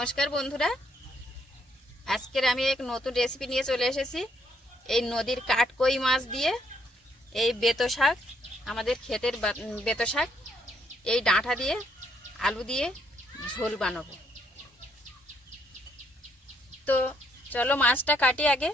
নমস্কার বন্ধুরা, আজকের আমি এক নতুন রেসিপি নিয়ে চলে এসেছি। এই নদীর কাঠকই মাছ দিয়ে এই বেতো শাক, আমাদের ক্ষেতের বেতো শাক, এই ডাঁটা দিয়ে আলু দিয়ে ঝোল বানাবো। তো চলো মাছটা কাটি আগে।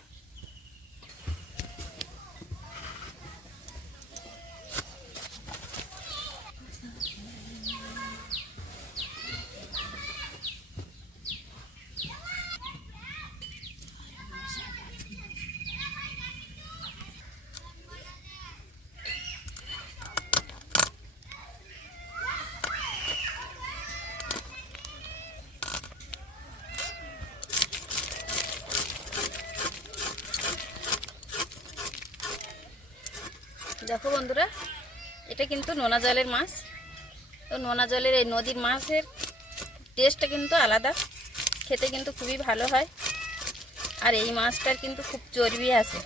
দেখো বন্ধুরা, এটা কিন্তু নোনা জলের মাছ। তো নোনা জলের এই নদীর মাছের টেস্টটা কিন্তু আলাদা, খেতে কিন্তু খুবই ভালো হয়। আর এই মাছটার কিন্তু খুব চর্বি আছে।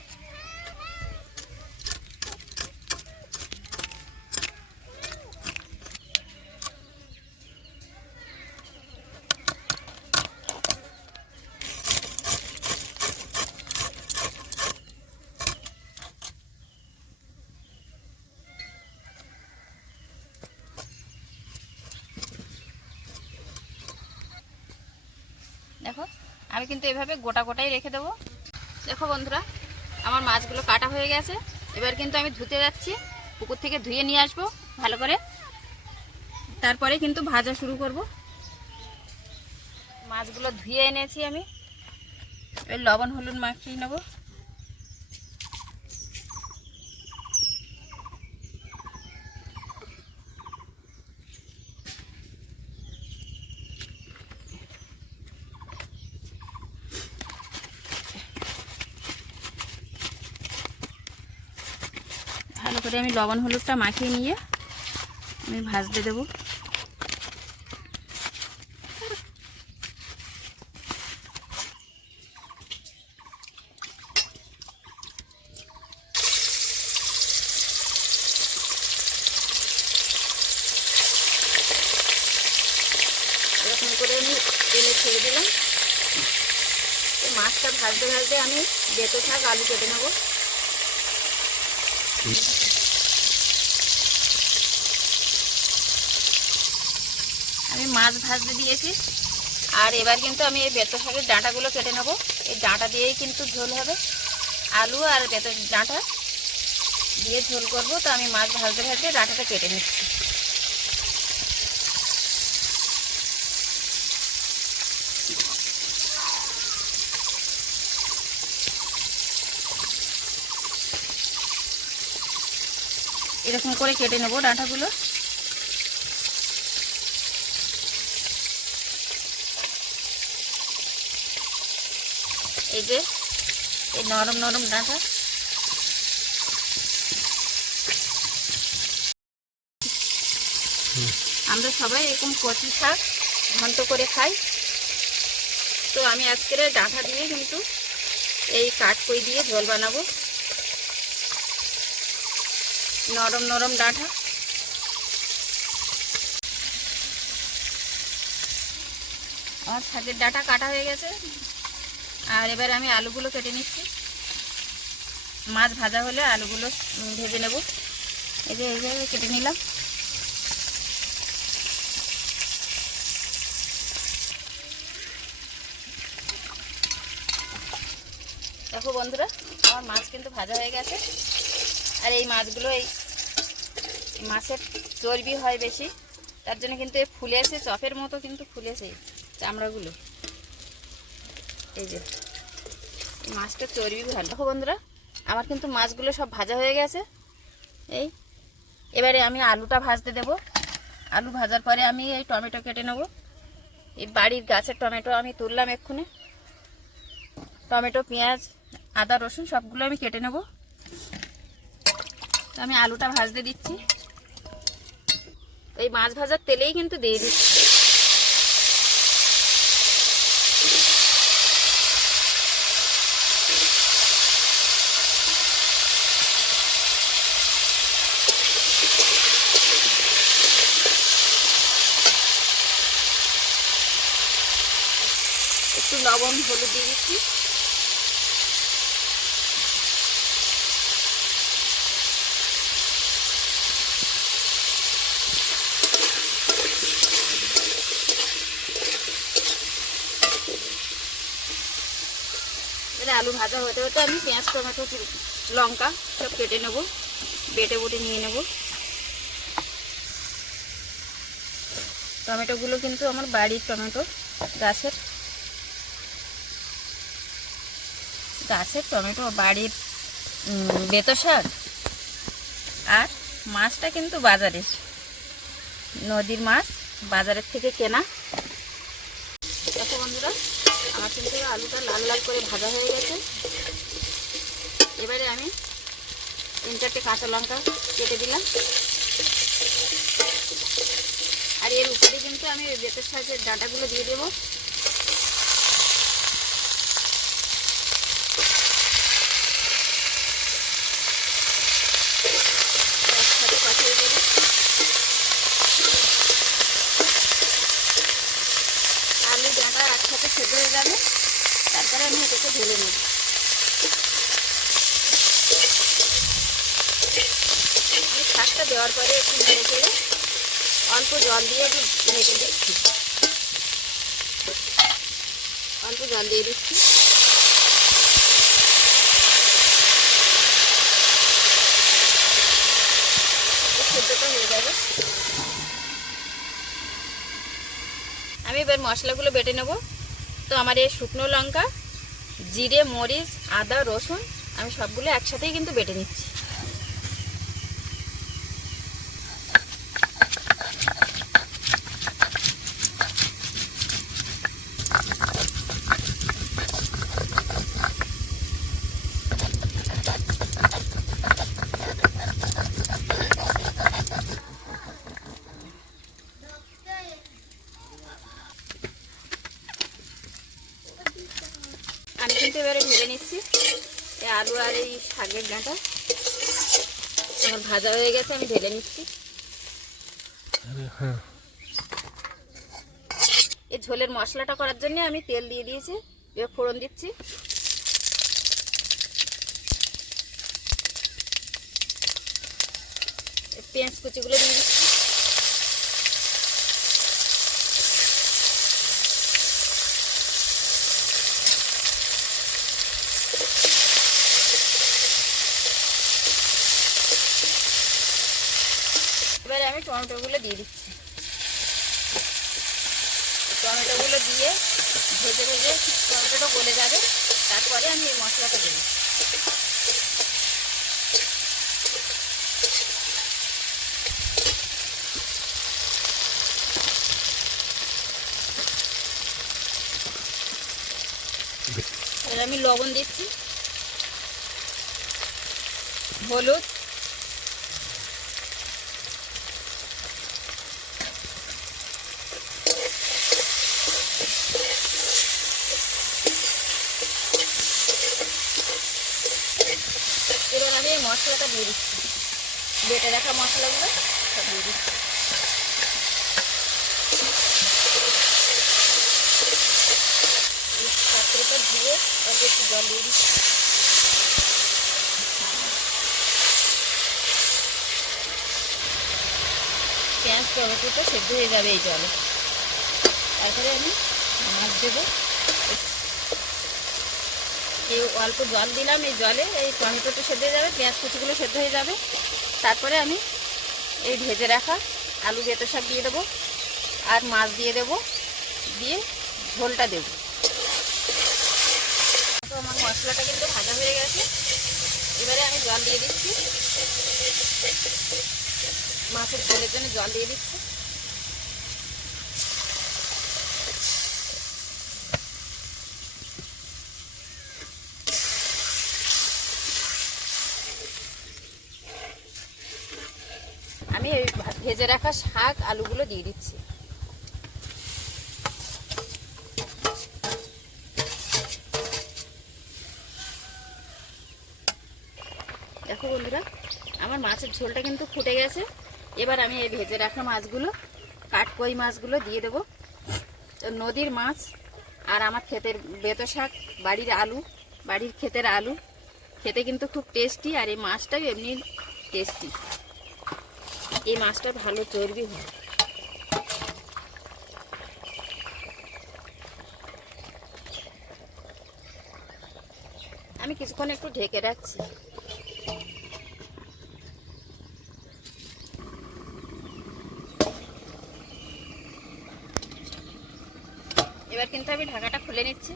দেখো, আমি কিন্তু এভাবে গোটা গোটাই রেখে দেবো। দেখো বন্ধুরা, আমার মাছগুলো কাটা হয়ে গেছে। এবার কিন্তু আমি ধুতে যাচ্ছি, পুকুর থেকে ধুয়ে নিয়ে আসবো ভালো করে, তারপরে কিন্তু ভাজা শুরু করব। মাছগুলো ধুয়ে এনেছি আমি, এবার লবণ হলুদ মাখিয়ে নেবো। ভালো করে আমি লবণ হলুদটা মাখিয়ে নিয়ে আমি ভাজতে দেবো। এরকম করে আমি তেলে ছেড়ে দিলাম। এই মাছটা ভাজতে ভাজতে আমি বেতো শাক আলু কেটে নেবো। আমি মাছ ভাজতে দিয়েছি, আর এবার কিন্তু আমি এই বেতো শাকের ডাঁটাগুলো কেটে নেবো। এই ডাঁটা দিয়েই কিন্তু ঝোল হবে, আলু আর বেতো ডাঁটা দিয়ে ঝোল করব। তো আমি মাছ ভাজতে ভাজতে ডাঁটাটা কেটে নিচ্ছি। এরকম করে কেটে নেব ডাঁটাগুলো। এই যে এই নরম নরম ডাঁটা, আমরা সবাই এরকম কচি শাক ঘন্ট করে খাই। তো আমি আজকের ডাঁটা দিয়ে কিন্তু এই কাঠকই দিয়ে ঝোল বানাবো। নরম নরম ডাঁটা। আমার শাকের ডাঁটা কাটা হয়ে গেছে, আর এবার আমি আলুগুলো কেটে নিচ্ছি। মাছ ভাজা হলে আলুগুলো ভেজে নেব। এই যে এইভাবে কেটে নিলাম। দেখো বন্ধুরা, আমার মাছ কিন্তু ভাজা হয়ে গেছে। আর এই মাছগুলো, এই মাছের চর্বি হয় বেশি, তার জন্য কিন্তু এই ফুলেছে, চপের মতো কিন্তু ফুলেছে চামড়াগুলো। এই যে এই মাছটা চর্বি ভালো। দেখো বন্ধুরা, আমার কিন্তু মাছগুলো সব ভাজা হয়ে গেছে। এবারে আমি আলুটা ভাজতে দেব। আলু ভাজার পরে আমি এই টমেটো কেটে নেব। এই বাড়ির গাছের টমেটো আমি তুললাম এক্ষুনি। টমেটো, পেঁয়াজ, আদা, রসুন সবগুলো আমি কেটে নেব। তো আমি আলুটা ভাজতে দিচ্ছি। এই মাছ ভাজার তেলেই কিন্তু দিয়ে দিচ্ছি। লবণ হলুদ দিয়ে দিচ্ছি। আলু ভাজা হতে হতে আমি পেঁয়াজ টমেটো লঙ্কা সব কেটে নেব, বেটে বুটে নিয়ে নেব। টমেটোগুলো কিন্তু আমার বাড়ির টমেটো, গাছের টমেটো, বাড়ির বেতো শাক। আর মাছটা কিন্তু বাজারের, নদীর মাছ, বাজারের থেকে কেনা। দেখো বন্ধুরা, আমার কিন্তু আলুটা লাল লাল করে ভাজা হয়ে গেছে। এবারে আমি 3-4টে কাঁচা লঙ্কা কেটে দিলাম। আর এর উপরে কিন্তু আমি ওই বেতের শাকের ডাঁটাগুলো দিয়ে দেবো। একসাথে কষিয়ে দেবো। আলু ডাঁটা একসাথে সেদ্ধ হয়ে যাবে, তারপরে আমি এটাকে ঢেলে নেব। আমি শাকটা দেওয়ার পরে একটু নেড়ে চেড়ে অল্প জল দিয়ে একটু ঢেকে দিচ্ছি। অল্প জল দিয়ে দিচ্ছি। সেদ্ধটা হয়ে যাবে। আমি এবার মশলাগুলো বেটে নেব। তো আমার এই শুকনো লঙ্কা, জিরে, মরিচ, আদা, রসুন আমি সবগুলো একসাথেই কিন্তু বেটে নিচ্ছি। আমি কিন্তু এবারে ঢেলে নিচ্ছি। এই আলু আর এই শাকের ডাঁটা আমার ভাজা হয়ে গেছে, আমি ঢেলে নিচ্ছি। এই ঝোলের মশলাটা করার জন্য আমি তেল দিয়ে দিয়েছি। এবার ফোড়ন দিচ্ছি। পেঁয়াজ কুচিগুলো দিয়ে দিচ্ছি। এবারে আমি টমেটোগুলো দিয়ে দিচ্ছি। টমেটোগুলো দিয়ে ভেজে ভেজে টমেটোটা গলে যাবে, তারপরে আমি এই মশলাটা দেব। এবার আমি লবণ দিচ্ছি, হলুদ, এবার আমি এই মশলাটা দিয়ে দিচ্ছি। বেটে রাখা মশলাগুলো সব দিয়ে দিচ্ছি। পাত্রটা দিয়ে অল্প একটু জল দিয়ে দিচ্ছি। পেঁয়াজ টমেটোটা সেদ্ধ হয়ে যাবে এই জলে। তারপরে আমি মাছ দেবো। এই অল্প জল দিলাম, এই জলে এই টমেটোটা সেদ্ধ হয়ে যাবে, পেঁয়াজ কুচিগুলো সেদ্ধ হয়ে যাবে। তারপরে আমি এই ভেজে রাখা আলু বেতো শাক দিয়ে দেবো, আর মাছ দিয়ে দেবো, দিয়ে ঝোলটা দেবো। তো আমার মশলাটা কিন্তু ভাজা হয়ে গেছে। এবারে আমি জল দিয়ে দিচ্ছি, মাছের ঝোলের জন্য জল দিয়ে দিচ্ছি। আমি এই ভেজে রাখা শাক আলুগুলো দিয়ে দিচ্ছি। দেখো বন্ধুরা, আমার মাছের ঝোলটা কিন্তু ফুটে গেছে। এবার আমি এই ভেজে রাখা মাছগুলো, কাঠকই মাছগুলো দিয়ে দেবো। নদীর মাছ আর আমার ক্ষেতের বেতো শাক, বাড়ির ক্ষেতের আলু খেতে কিন্তু খুব টেস্টি। আর এই মাছটাও এমনি টেস্টি, এই মাছটা ভালো চর্বি হয়। আমি কিছুক্ষণ একটু ঢেকে রাখছি। এবার কিন্তু আমি ঢাকাটা খুলে নিচ্ছি।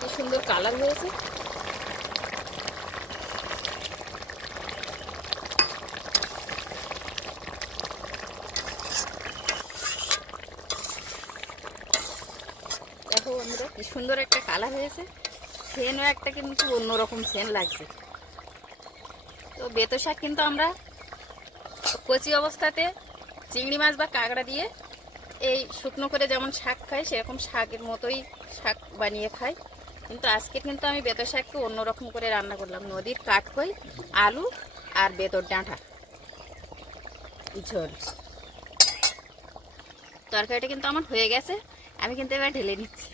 কি সুন্দর কালার হয়েছে। দেখো বন্ধুরা কি সুন্দর একটা কালার হয়েছে, সেনও একটা কিন্তু অন্যরকম সেন লাগছে। তো বেতো শাক কিন্তু আমরা কচি অবস্থাতে চিংড়ি মাছ বা কাঁকড়া দিয়ে এই শুকনো করে যেমন শাক খাই সেরকম শাকের মতোই শাক বানিয়ে খাই। কিন্তু আজকে কিন্তু আমি বেতো শাককে অন্যরকম করে রান্না করলাম। নদীর কাঠকই, আলু আর বেতর ডাঁটা ঝোল। তরকারিটা কিন্তু আমার হয়ে গেছে, আমি কিন্তু এবার ঢেলে নিচ্ছি।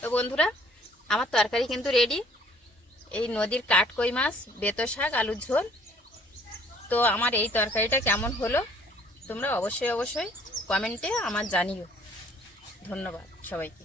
তো বন্ধুরা আমার তরকারি কিন্তু রেডি। এই নদীর কাঠকই মাছ, বেতো শাক, আলুর ঝোল। তো আমার এই তরকারিটা কেমন হলো তোমরা অবশ্যই কমেন্টে আমার জানিও। ধন্যবাদ সবাইকে।